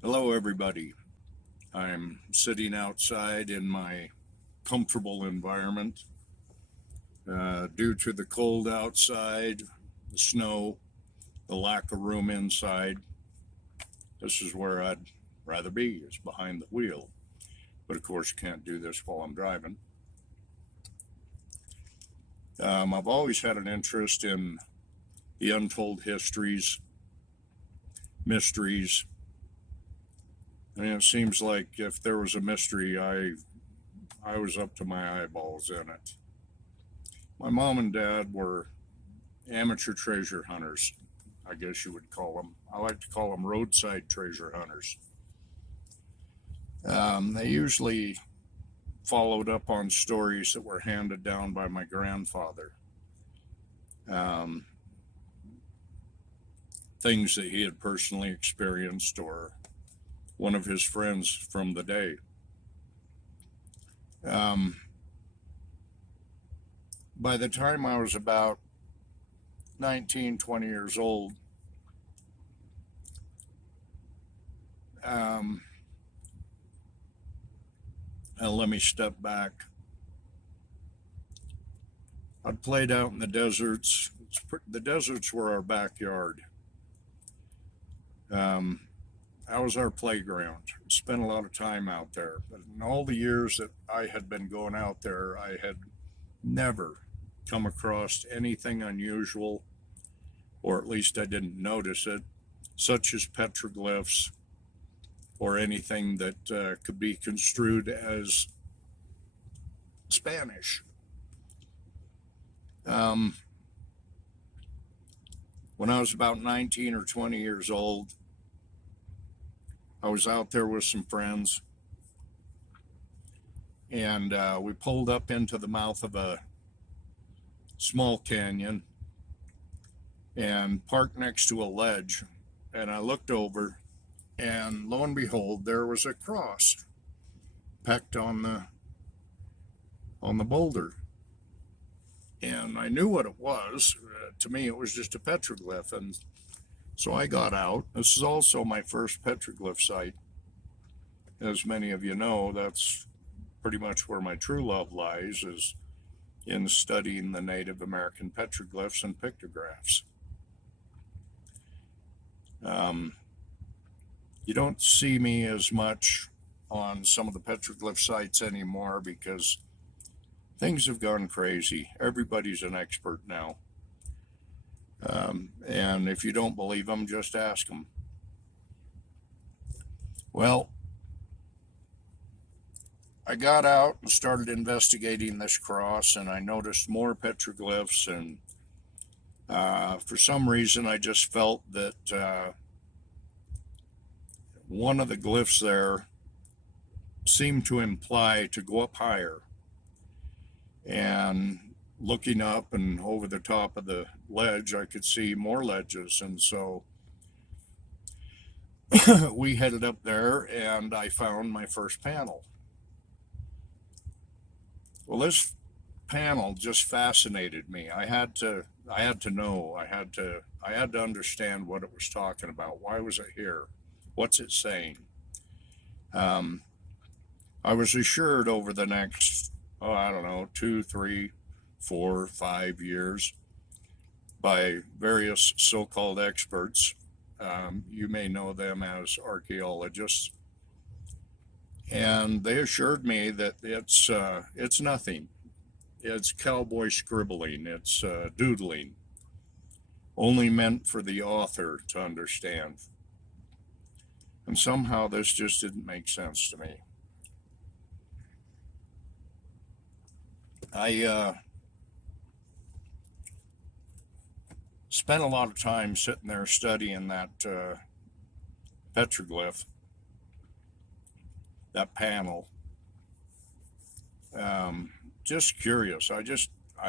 Hello, everybody. I'm sitting outside in my comfortable environment. Due to the cold outside, the snow, the lack of room inside, this is where I'd rather be, is behind the wheel. But of course, can't do this while I'm driving. I've always had an interest in the untold histories, mysteries. And it seems like if there was a mystery, I was up to my eyeballs in it. My mom and dad were amateur treasure hunters, I guess you would call them. I like to call them roadside treasure hunters. They usually followed up on stories that were handed down by my grandfather, um, things that he had personally experienced or one of his friends from the day. Um, by the time I was about 19, 20 years old, um, let me step back. I'd played out in the deserts. The deserts were our backyard. Um, that was our playground. Spent a lot of time out there. But in all the years that I had been going out there, I had never come across anything unusual, or at least I didn't notice it, such as petroglyphs or anything that could be construed as Spanish. Um, when I was about 19 or 20 years old, I was out there with some friends, and we pulled up into the mouth of a small canyon and parked next to a ledge. And I looked over, and lo and behold, there was a cross pecked on the boulder. And I knew what it was. To me, it was just a petroglyph. And so I got out. This is also my first petroglyph site. As many of you know, that's pretty much where my true love lies, is in studying the Native American petroglyphs and pictographs. Um, you don't see me as much on some of the petroglyph sites anymore because things have gone crazy. Everybody's an expert now. And if you don't believe them, just ask them. Well, I got out and started investigating this cross, and I noticed more petroglyphs. And for some reason, I just felt that one of the glyphs there seemed to imply to go up higher. And looking up and over the top of the ledge, I could see more ledges. And so we headed up there, and I found my first panel. Well, this panel just fascinated me. I had to know. I had to understand what it was talking about. Why was it here? What's it saying? Um, I was assured over the next, I don't know, 2, 3, 4, 5 years by various so-called experts. You may know them as archaeologists, and they assured me that it's nothing. It's cowboy scribbling. It's doodling, only meant for the author to understand. And somehow this just didn't make sense to me. I spent a lot of time sitting there studying that petroglyph, that panel. Just curious. I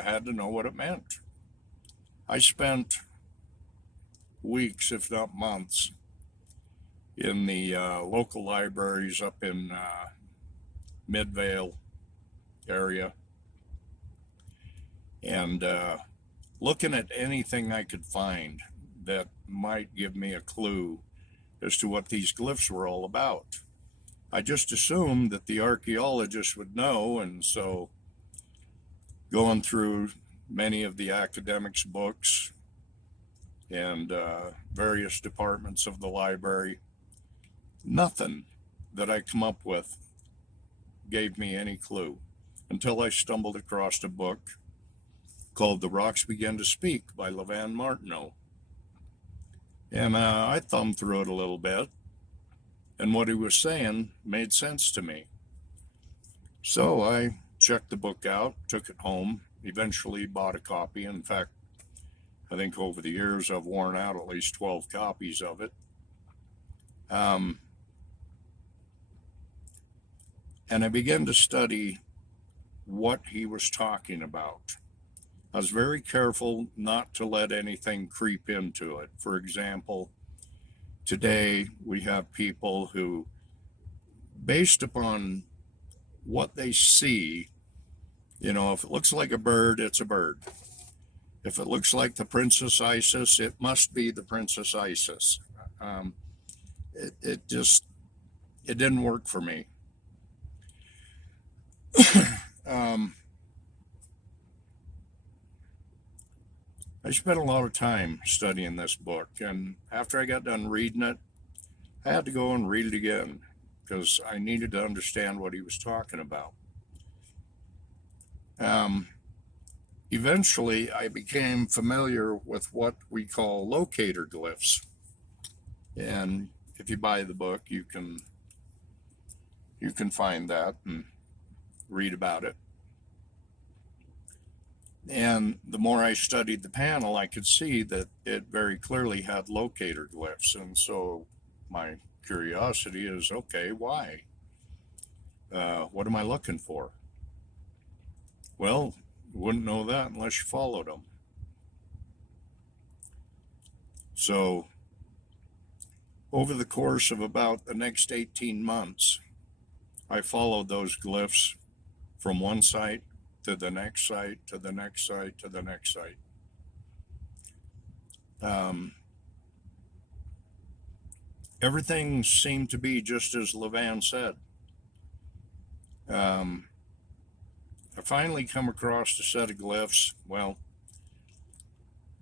had to know what it meant. I spent weeks, if not months, in the local libraries up in Midvale area, and looking at anything I could find that might give me a clue as to what these glyphs were all about. I just assumed that the archaeologists would know, and so going through many of the academics' books and various departments of the library, nothing that I come up with gave me any clue until I stumbled across a book called The Rocks Begin to Speak by Levan Martineau. And I thumbed through it a little bit, and what he was saying made sense to me. So I checked the book out, took it home, eventually bought a copy. In fact, I think over the years I've worn out at least 12 copies of it. And I began to study what he was talking about. I was very careful not to let anything creep into it. For example, today we have people who, based upon what they see, if it looks like a bird, it's a bird. If it looks like the Princess Isis, it must be the Princess Isis. It didn't work for me. I spent a lot of time studying this book, and after I got done reading it, I had to go and read it again because I needed to understand what he was talking about. Eventually, I became familiar with what we call locator glyphs, and if you buy the book, you can find that and read about it. And the more I studied the panel, I could see that it very clearly had locator glyphs. And so my curiosity is, okay, why? What am I looking for? Well, you wouldn't know that unless you followed them. So over the course of about the next 18 months, I followed those glyphs from one site to the next site, to the next site, to the next site. Everything seemed to be just as Levan said. I finally come across a set of glyphs. Well,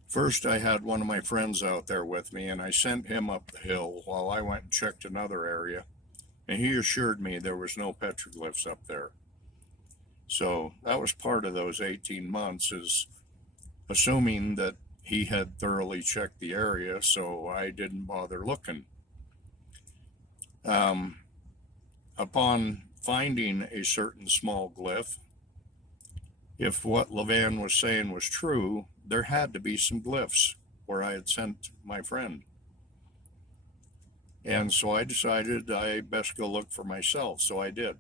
first I had one of my friends out there with me, and I sent him up the hill while I went and checked another area, and he assured me there was no petroglyphs up there. So that was part of those 18 months, is assuming that he had thoroughly checked the area, so I didn't bother looking. Upon finding a certain small glyph, if what Levan was saying was true, there had to be some glyphs where I had sent my friend. And so I decided I best go look for myself, so I did.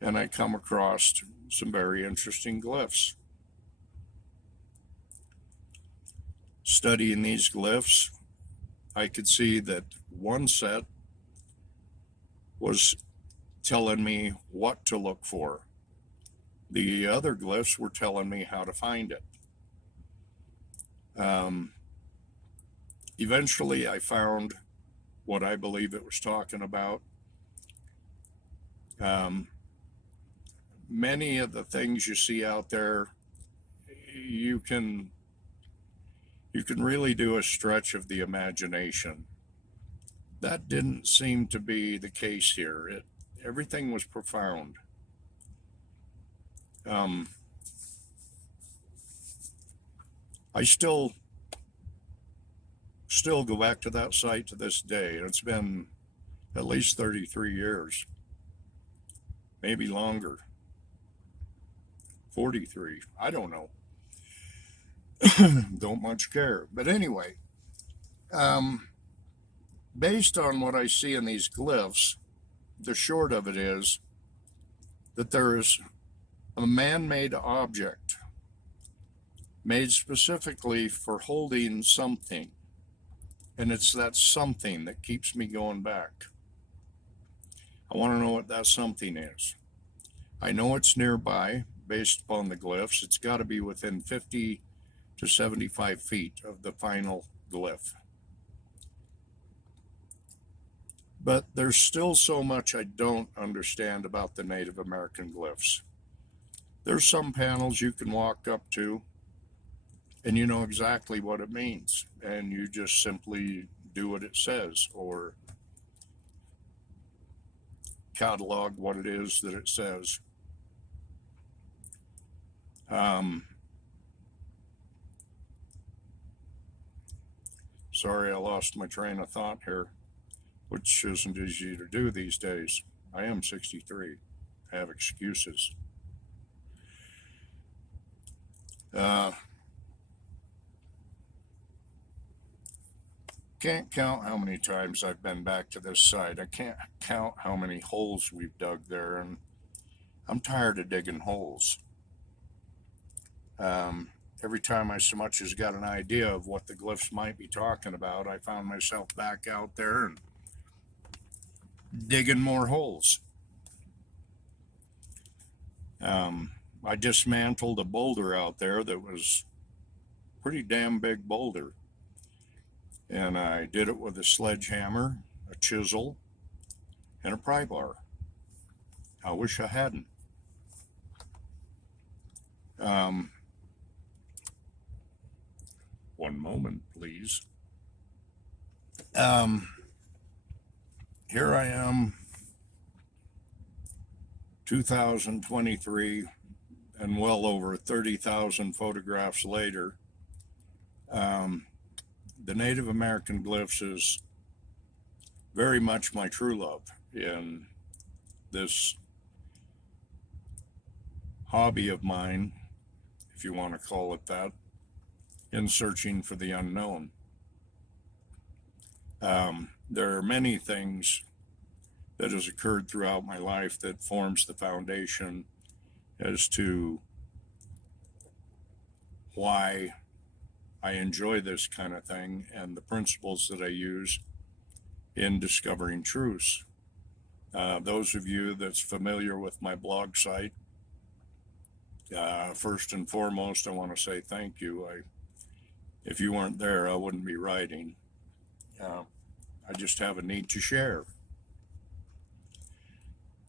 And I come across some very interesting glyphs. Studying these glyphs, I could see that one set was telling me what to look for. The other glyphs were telling me how to find it. Eventually, I found what I believe it was talking about. Many of the things you see out there, you can really do a stretch of the imagination. That didn't seem to be the case here. Everything was profound. I still go back to that site to this day. It's been at least 33 years, maybe longer. 43, I don't know. Don't much care. But anyway, based on what I see in these glyphs, the short of it is that there is a man-made object made specifically for holding something, and it's that something that keeps me going back. I want to know what that something is. I know it's nearby based upon the glyphs. It's got to be within 50 to 75 feet of the final glyph. But there's still so much I don't understand about the Native American glyphs. There's some panels you can walk up to and you know exactly what it means, and you just simply do what it says or catalog what it is that it says. Sorry, I lost my train of thought here, which isn't easy to do these days. I am 63. I have excuses. Can't count how many times I've been back to this site. I can't count how many holes we've dug there, and I'm tired of digging holes. Every time I so much as got an idea of what the glyphs might be talking about, I found myself back out there and digging more holes. I dismantled a boulder out there that was a pretty damn big boulder. And I did it with a sledgehammer, a chisel, and a pry bar. I wish I hadn't. One moment, please. Here I am, 2023, and well over 30,000 photographs later. The Native American glyphs is very much my true love in this hobby of mine, if you want to call it that, in searching for the unknown. There are many things that has occurred throughout my life that forms the foundation as to why I enjoy this kind of thing and the principles that I use in discovering truths. Those of you that's familiar with my blog site, first and foremost, I want to say thank you. If you weren't there, I wouldn't be writing. I just have a need to share.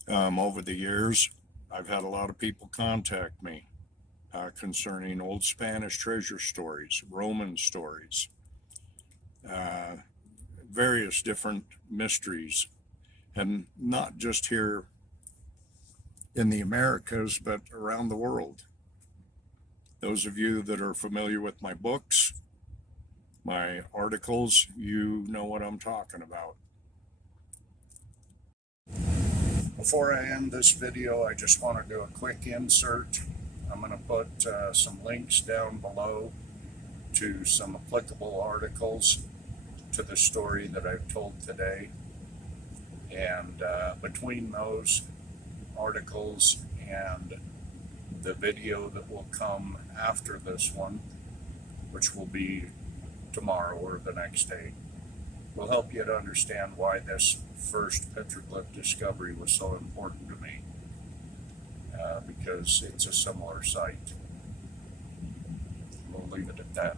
Over the years, I've had a lot of people contact me concerning old Spanish treasure stories, Roman stories, various different mysteries, and not just here in the Americas, but around the world. Those of you that are familiar with my books, my articles, you know what I'm talking about. Before I end this video, I just want to do a quick insert. I'm going to put some links down below to some applicable articles to the story that I've told today. And between those articles and the video that will come after this one, which will be tomorrow or the next day, will help you to understand why this first petroglyph discovery was so important to me, because it's a similar site. We'll leave it at that.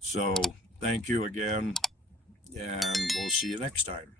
So thank you again, and we'll see you next time.